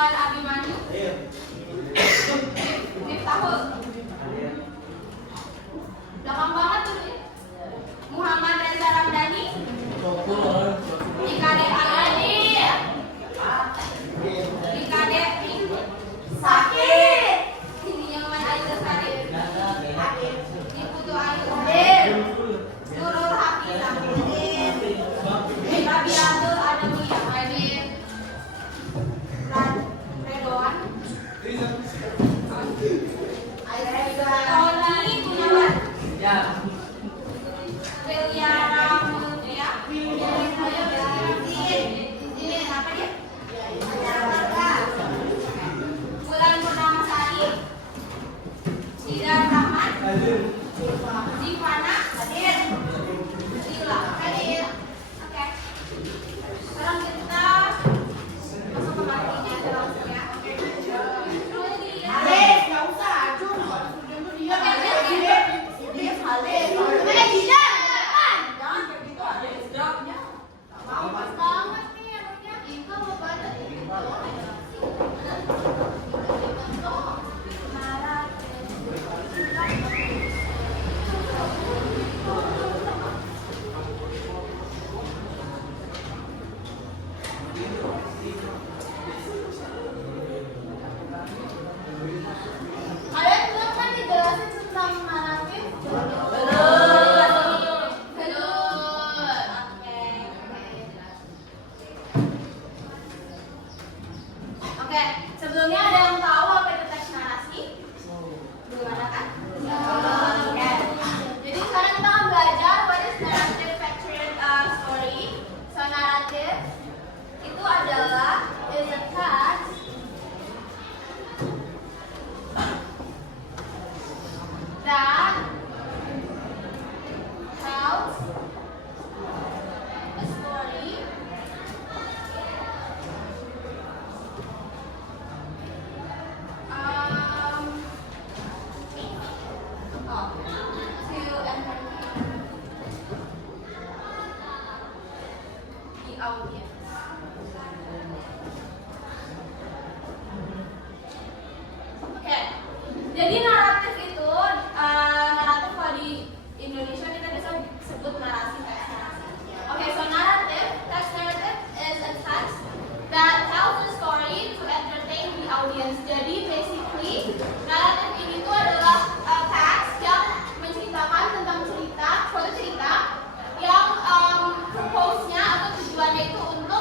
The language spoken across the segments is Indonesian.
Ridwan Abimanyu. Miftahul. Belakang banget tuh nih. Muhammad Reza Ramdhani. Ikade Alani. Ikade Sakit. Tingginya Muhammad Ali Lestari. Diputu Ayu Udin. Nurul Hafiz Udin. Rabiatul Ademi Adin. Redwan. Tony Gunawan. Ya. Viliara Mutria. Ini apa dia? Bulan Purnama Sari. Sidan Rahman. Zivana hadir. Sila hadir. Oke. Sekarang kita masuk ke materinya aja langsung ya. Hadir, nggak usah. Kalian belum kan dijelasin tentang naratif? Belum. Oke, sebelumnya ada yang tahu apa itu teks narasi? Belum ada kan? Oke. Jadi sekarang kita akan belajar what is narrative factual story. So narrative itu adalah is a text that tells a story to entertain the audience. Oke, jadi naratif itu naratif kalau di Indonesia kita bisa sebut narasi kayak narasi. Oke, so text narrative is a text that tells a story to entertain the audience. Jadi basically naratif ini tuh adalah text yang menceritakan tentang suatu cerita yang purpose-nya atau tujuannya itu untuk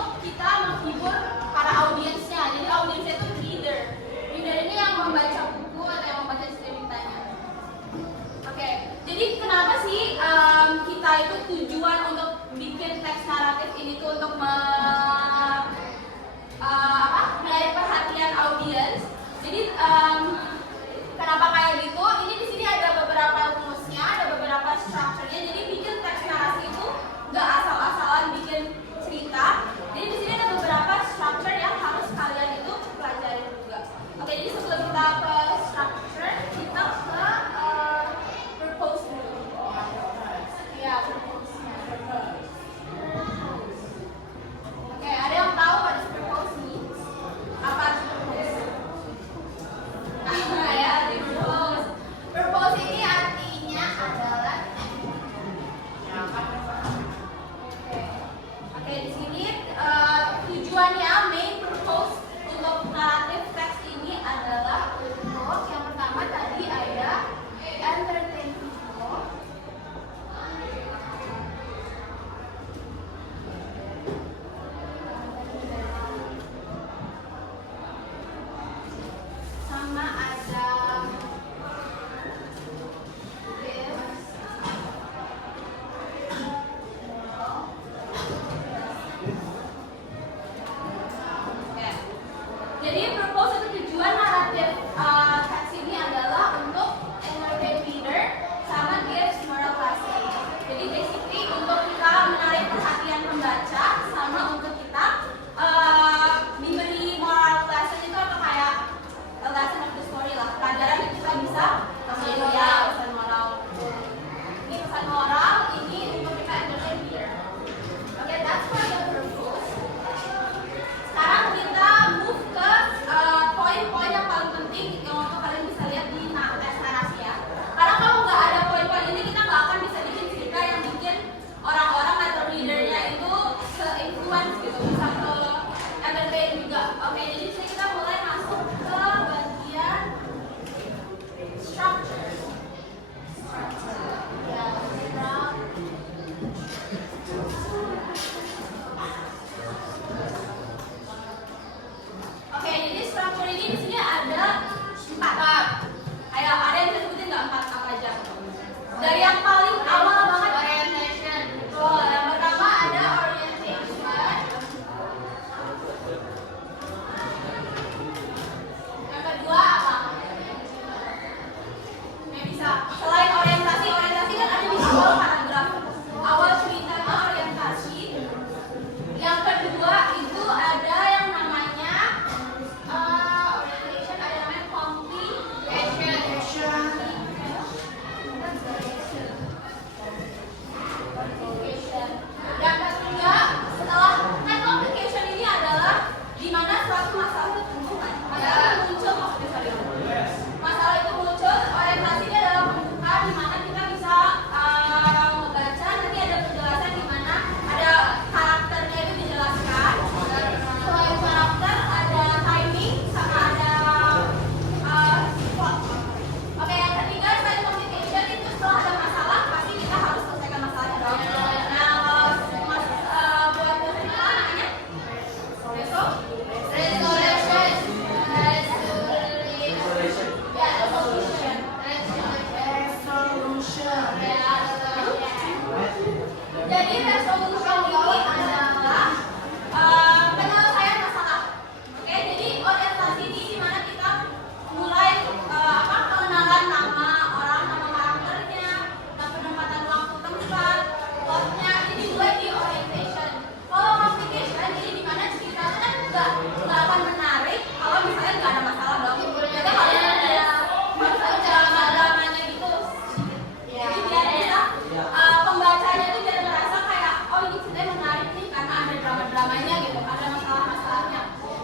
dramanya gitu, ada masalah-masalahnya.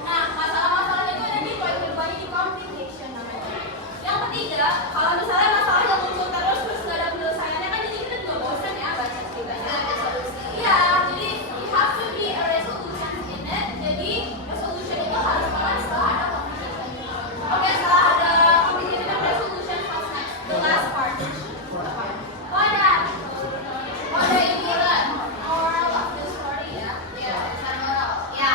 Nah, masalah-masalahnya itu ada di poin keduanya di complication namanya. Yang ketiga, kalau misalnya masalah yang muncul terus nggak ada penyelesaiannya kan jadi kita juga bosan ya baca ceritanya. Ada solusi. Iya, jadi you have to be a resolution in it. Jadi resolution itu harus keluar setelah ada complication. Oke, setelah ada complication dan resolution, what's next? The last part. What ini moral of the story ya? Ya, moral. Ya,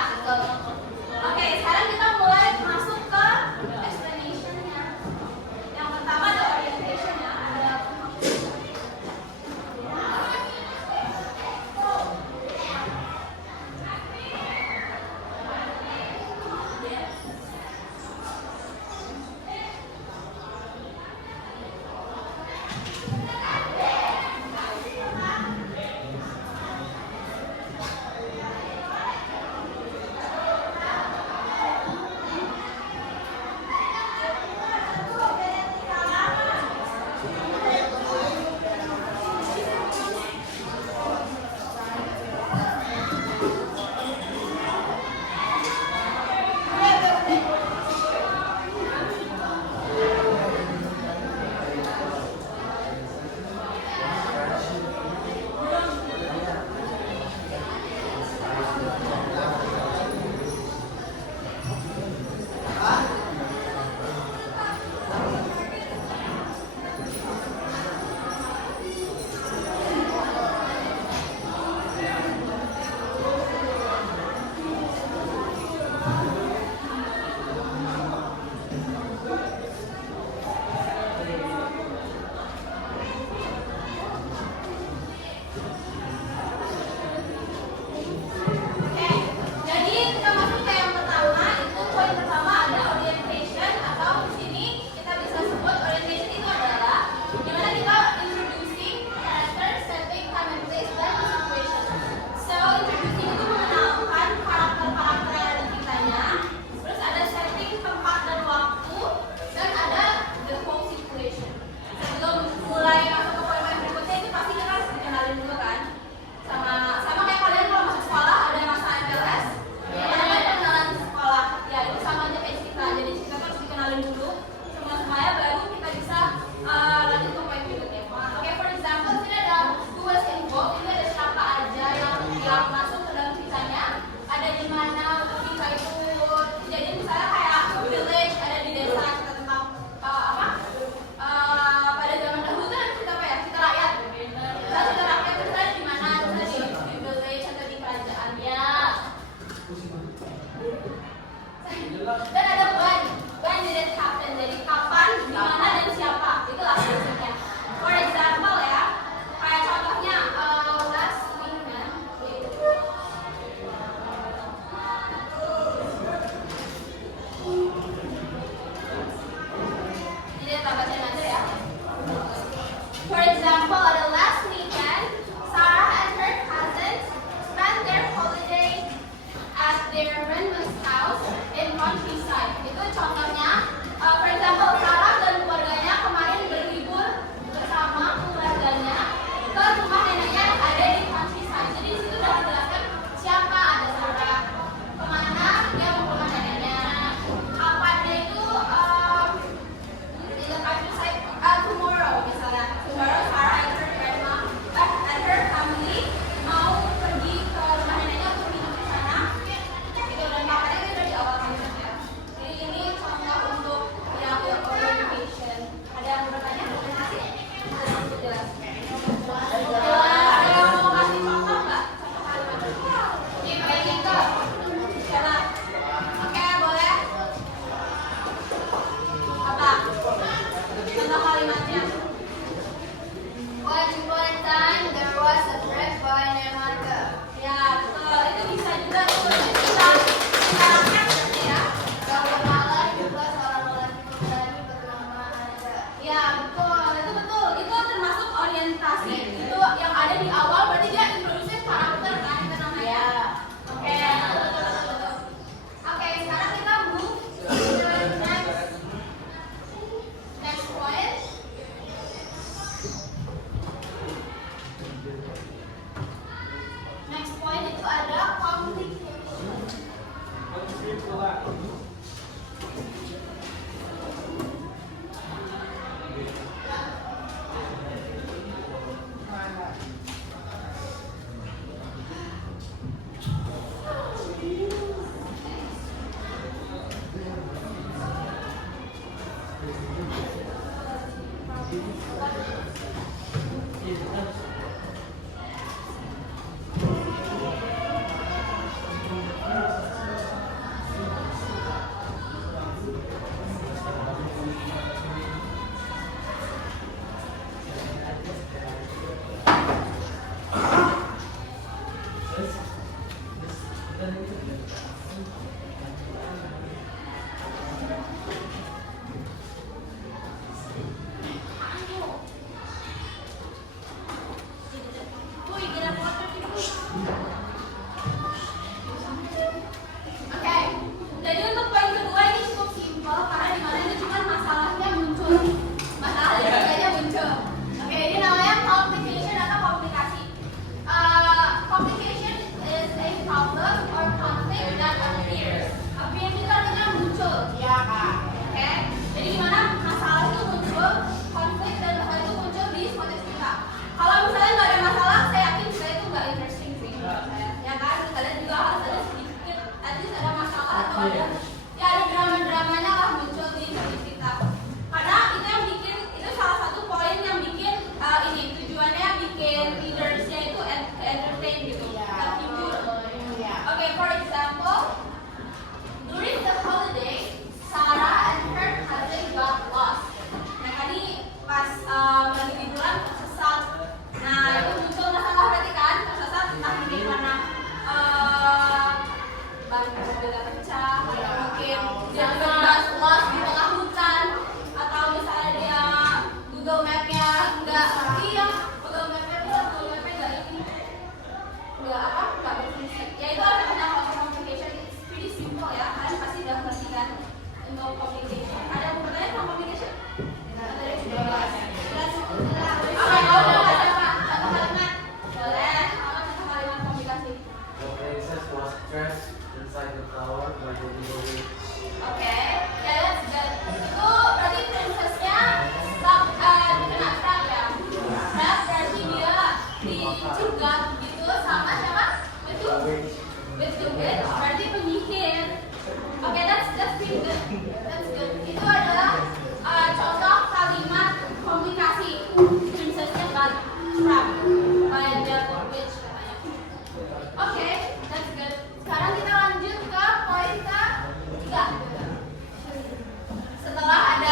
Setelah ada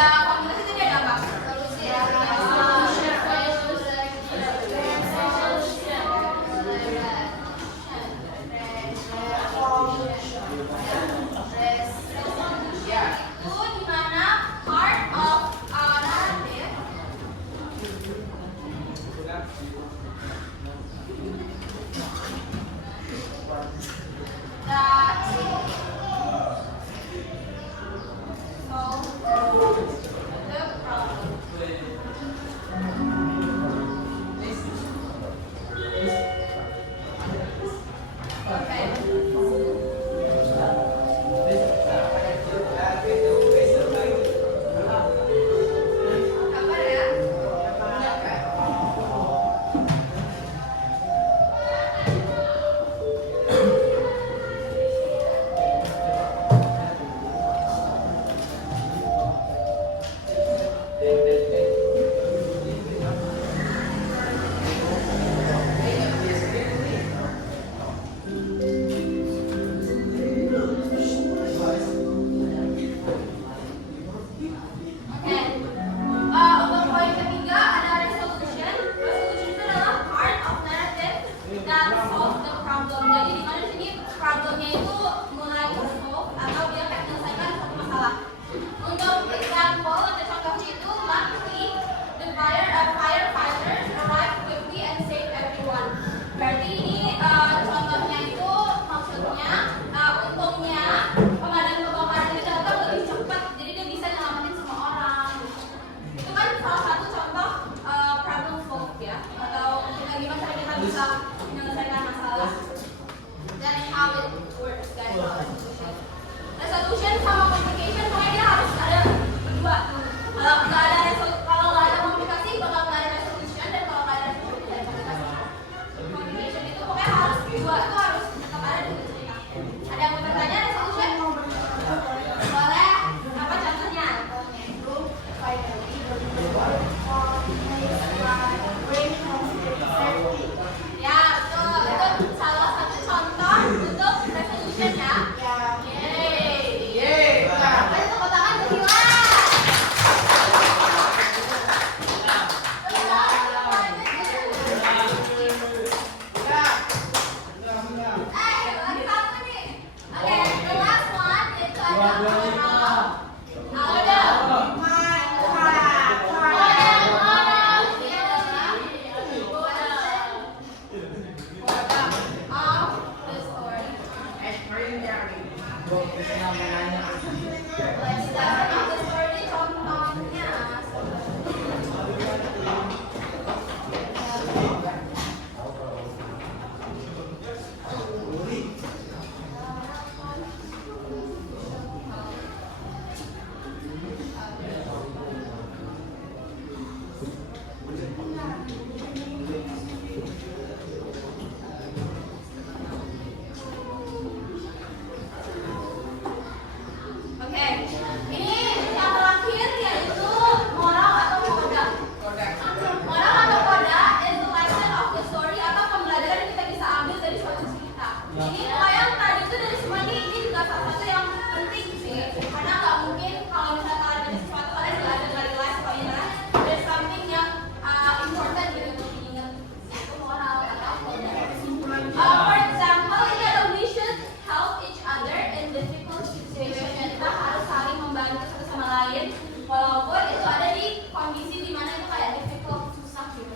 Let's start with the story contohnya. Oke, ini yang terakhir yaitu moral atau koda. Moral atau koda is the lesson of the story atau pembelajaran yang kita bisa ambil dari suatu cerita. Ini yang tadi itu dari semua ini juga salah satu yang penting sih, karena nggak mungkin kalau misalnya kalian baca sesuatu kalian nggak ada nggak realize kalau ini there's something yang important gitu untuk diingat, itu moral atau koda. For example, ini ada we should help each other in difficult situation. Kita harus saling membantu satu sama lain walaupun itu ada di kondisi dimana itu kayak difficult, susah gitu.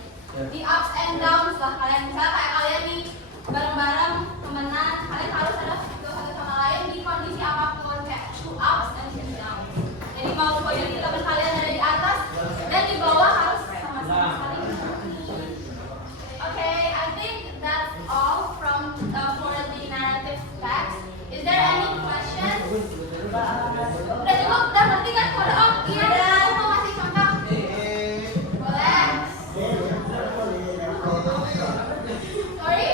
Di ups and downs lah kalian, misalnya kayak kalian nih bareng-bareng temenan, kalian harus ada satu sama lain di kondisi apapun, kayak two ups and two downs. Jadi mau kondisi teman kalian ada di atas dan di bawah harus sama-sama saling. Okay, I think that's all from for the narrative facts. Is there any questions? Udah cukup, udah ngerti kan kode om? Iya, dan mau ngasih contoh? Boleh? Sorry?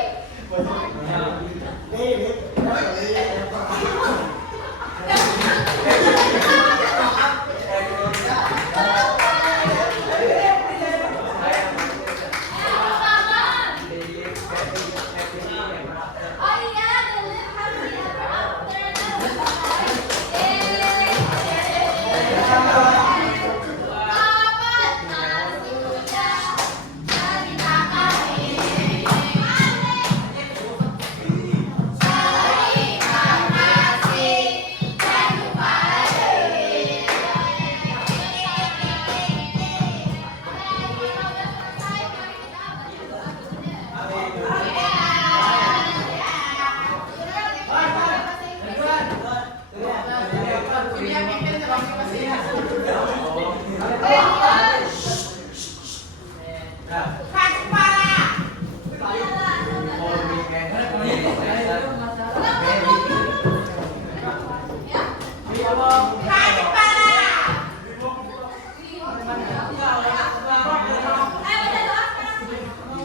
Oh iya, the live happily ever after. Dapat nasi muda dari kakak sarikan nasi dan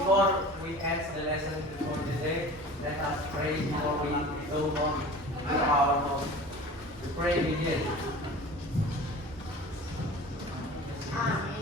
Before we end the lesson for today, let us pray before we go on to our home. We pray begin. Amin.